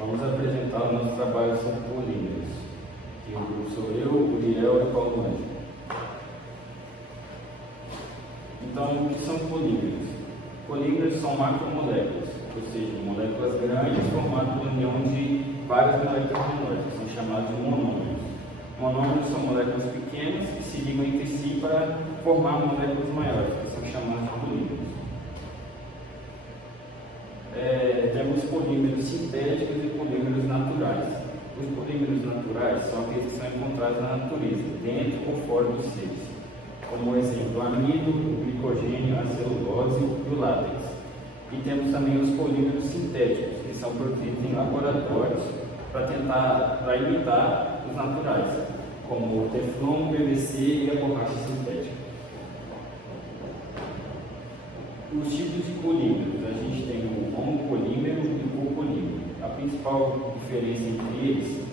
Vamos apresentar o nosso trabalho sobre polímeros, que sou eu, o Uriel e o Paulo Anjo. Então, o que são polímeros? Polímeros são macromoléculas, ou seja, moléculas grandes formadas por união de várias moléculas menores, que são chamadas de monômeros. Monômeros são moléculas pequenas que se ligam entre si para formar moléculas maiores, que são chamadas de polímeros. Temos polímeros sintéticos e polímeros naturais. Os polímeros naturais são aqueles que são encontrados na natureza, dentro ou fora dos seres, como exemplo, o amido, o glicogênio, a celulose e o látex. E temos também os polímeros sintéticos, que são produzidos em laboratórios para imitar os naturais, como o teflon, o PVC e a borracha sintética. Os tipos de polímeros, a gente tem o homopolímero e o copolímero. A principal diferença entre eles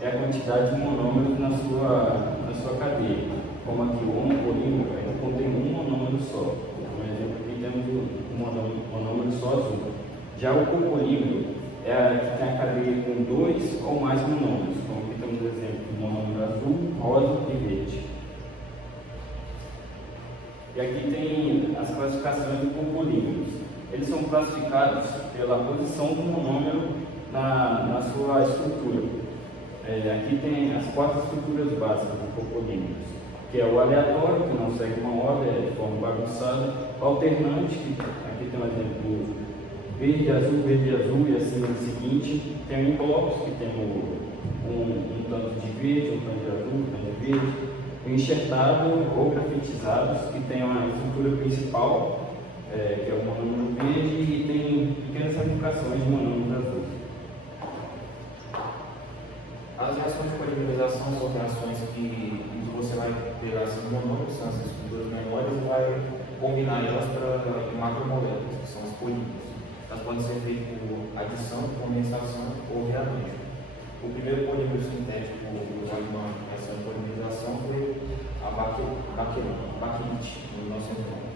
é a quantidade de monômeros na sua cadeia. Como aqui o homopolímero contém um monômero só. Por exemplo, aqui temos o monômero só azul. Já o copolímero é a que tem a cadeia com 2 ou mais monômeros, como aqui temos o exemplo do monômero azul, rosa e verde. E aqui tem as classificações de copolímeros. Eles são classificados pela posição do monômero na sua estrutura. Aqui tem as 4 estruturas básicas do copolímeros, que é o aleatório, que não segue uma ordem, é de forma bagunçada, o alternante, que aqui tem um exemplo verde, azul e assim no seguinte, tem o inblocos, que tem um tanto de verde, um tanto de azul, um tanto de verde, o enxertado ou grafitizados, que tem uma estrutura principal, que é o monômero verde, e tem pequenas ramificações de monômeros azuis. As reações de polimerização são reações que você vai pegar esses monômeros, são as estruturas menores, e vai combinar elas para macromoléculas, que são os polímeros. Elas podem ser feitas por adição, condensação ou rearranjo. O primeiro polímero sintético usado na reação de polimerização foi a baquelite, em 1909.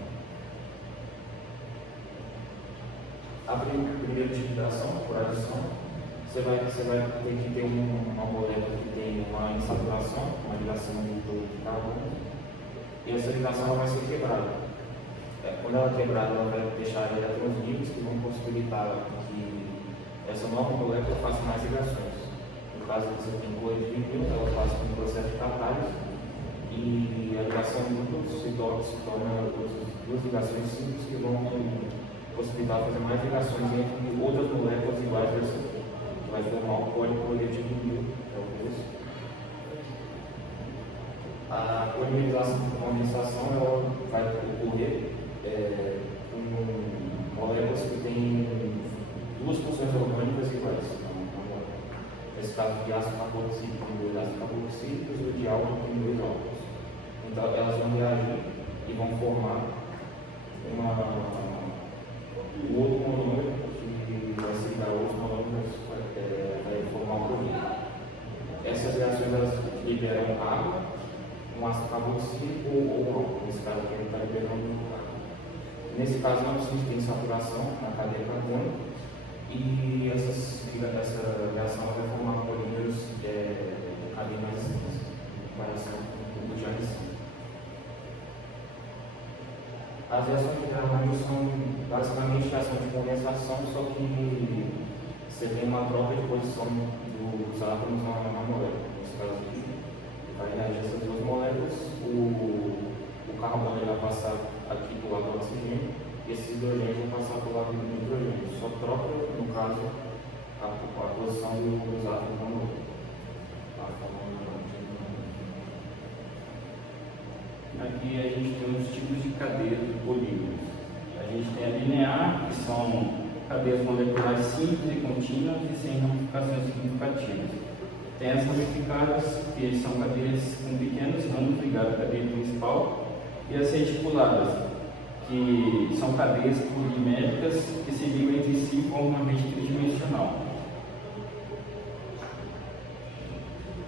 A primeira tipo de ação, por adição, você vai ter que ter uma molécula que tem uma insaturação, uma ligação de carbono, e essa ligação vai ser quebrada. Quando ela é quebrada, ela vai deixar elétrons livres que vão possibilitar que essa nova molécula faça mais ligações. No caso que você tem cloreto de vinil, ela passa por um processo de catálise e a ligação dupla se torna duas ligações simples que vão possibilitar fazer mais ligações entre outras moléculas iguais dessa, que vai formar o policloreto de vinil, que é o preço. A polimerização por condensação ela vai ocorrer com moléculas que têm duas funções orgânicas iguais. Nesse caso de ácido carboxílico tem 2 ácidos carboxílicos e o de álcool tem 2 álcools. Então elas vão reagir e vão formar o outro monômero que vai se ligar aos monômeros, vai formar um polímero. Essas reações elas liberam água, um ácido carboxílico ou álcool. Nesse caso aqui ele está liberando água. Nesse caso não precisa ter saturação na cadeia carbônica. E essa reação vai formar polímeros de cadeia mais extensa, em comparação com o de adição. As reações de rearranjo são basicamente reações de condensação, só que você tem uma troca de posição dos átomos na molécula. Nesse caso aqui, vai reagir essas duas moléculas, o carbono vai passar aqui para o lado do oxigênio, e esses hidrogênios vão passar para o lado do nitrogênio. Só troca, no caso, a posição dos átomos na molécula. Aqui a gente tem os tipos de cadeias de polímeros. A gente tem a linear, que são cadeias moleculares simples e contínuas e sem ramificações significativas. Tem as ramificadas, que são cadeias com pequenos ramos ligados à cadeia principal, e as reticuladas, que são cadeias poliméricas que se ligam entre si e formam uma rede tridimensional.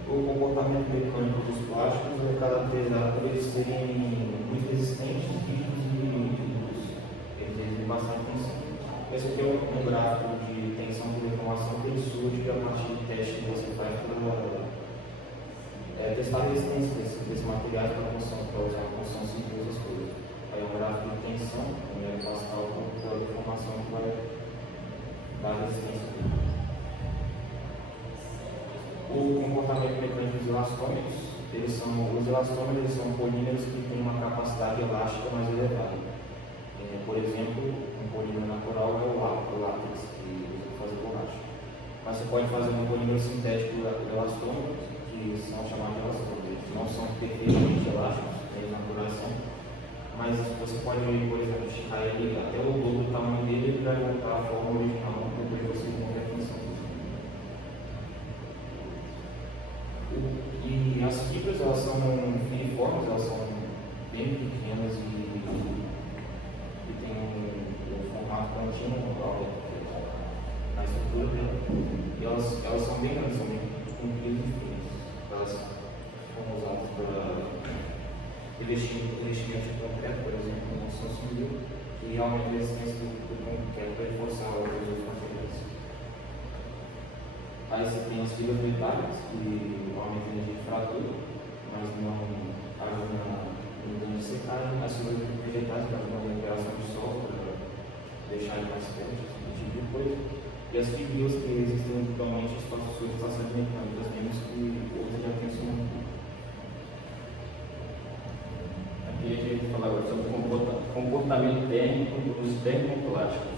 O comportamento mecânico dos plásticos é caracterizado por eles serem muito resistentes, rígidos e líquidos. Eles resistem bastante tensão. Esse aqui é um gráfico de tensão por deformação que ele surge a partir de teste que você faz para testar a resistência desses materiais para usar a construção civil, essas coisas. Aí é um gráfico de tensão, onde ele passa a informação que vai dar resistência. O comportamento mecânico dos elastômeros, os elastômeros são polímeros que têm uma capacidade elástica mais elevada. Por exemplo, um polímero natural é o látex, que usa para fazer borracha. Mas você pode fazer um polímero sintético de elastômeros, que são chamados de elastômeros. Não são perfeitamente elásticos, eles naturais são, mas você pode, por exemplo, esticar ele até o dobro do tamanho dele e vai voltar à forma original depois de você montar a tensão. E as fibras, elas são filiformes, elas são bem pequenas e tem um formato contínuo na estrutura dela. E elas são bem grandes, são bem compridas e finas. Elas são usadas para revestimento de concreto, por exemplo, na construção civil, e aumenta a resistência do concreto para reforçar os outros materiais. Aí você tem as fibras metálicas, que aumentam a energia de fratura, mas não ajudam no dano de secagem. As fibras vegetais, que ajudam na liberação de sol, para deixar ele mais fértil, esse tipo de coisa. E as fibras que existem individualmente, as estações mecânicas, menos que outras já têm muito. Aqui a gente vai falar agora sobre o comportamento térmico dos termoplásticos.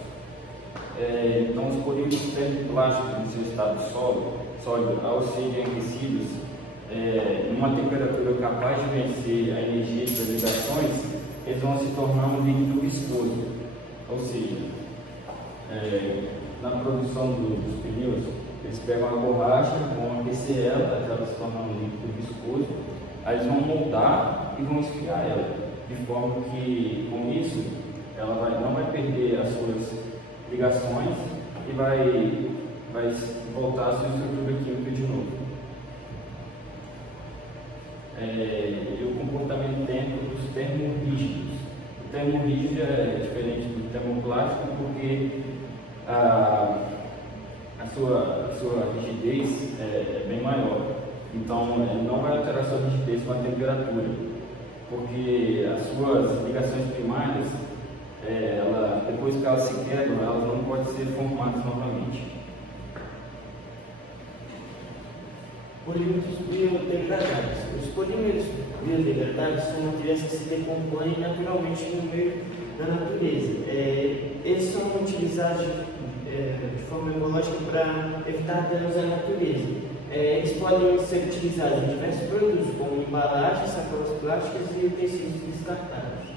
Então, os polímeros termoplásticos em seu estado sólido, ao serem aquecidos em uma temperatura capaz de vencer a energia das vibrações, eles vão se tornar um líquido viscoso. Ou seja, na produção dos pneus, eles pegam a borracha, vão aquecer ela, até ela se tornar um líquido viscoso, aí eles vão moldar e vão esfriar ela, de forma que, com isso, ela não vai perder as suas ligações e vai voltar à sua estrutura química de novo. E o comportamento térmico dos termorrígidos. O termorrígido é diferente do termoplástico porque a sua rigidez é bem maior. Então, não vai alterar a sua rigidez com a temperatura, porque as suas ligações primárias, depois que elas se quebram, elas não podem ser formadas novamente. Polímeros biodegradáveis. Os polímeros biodegradáveis são materiais que se decompõem naturalmente no meio da natureza. Eles são utilizados de forma ecológica para evitar danos à natureza. Eles podem ser utilizados em diversos produtos, como embalagens, sacolas plásticas e tecidos descartáveis.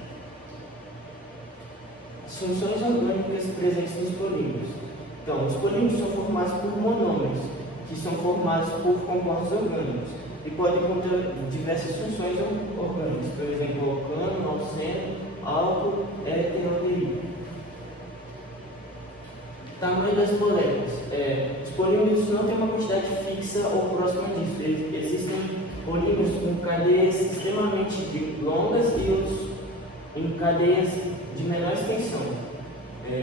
As funções orgânicas presentes nos polímeros. Então, os polímeros são formados por monômeros, que são formados por compostos orgânicos e podem conter diversas funções orgânicas, por exemplo, alcano, alceno, álcool, éter e aldeído. Tamanho das moléculas. Os polímeros não têm uma quantidade fixa ou próxima disso. Existem polímeros com cadeias extremamente longas e outros em cadeias de menor extensão.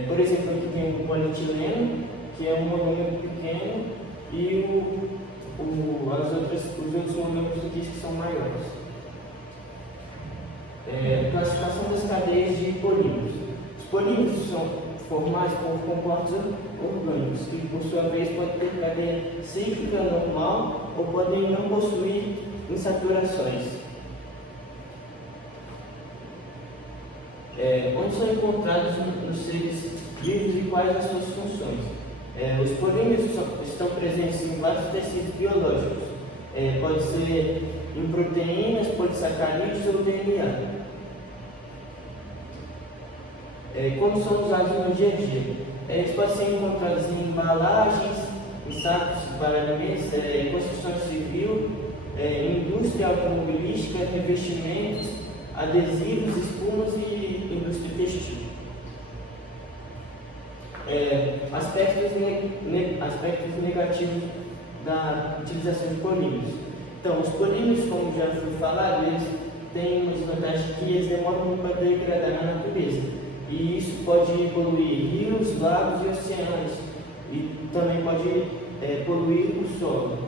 Por exemplo, aqui tem o polietileno, que é um monômero pequeno, e os outros monômeros aqui que são maiores. Classificação das cadeias de polímeros. Os polímeros são formados por compostos orgânicos, que por sua vez podem ter cadeia cíclica normal ou podem não possuir insaturações. Onde são encontrados nos seres vivos e quais as suas funções? Os polímeros estão presentes em vários tecidos biológicos. Pode ser em proteínas, polissacarídeos ou DNA. Como são usados no dia a dia? Eles podem ser encontrados em embalagens, em sacos para alimentos, em construção civil, indústria automobilística, revestimentos, adesivos, espumas e indústria textil. Aspectos negativos da utilização de polímeros. Então, os polímeros, como já foi falado, eles têm uma desvantagem que eles demoram muito para degradar na natureza. E isso pode poluir rios, lagos e oceanos. e também pode poluir o solo.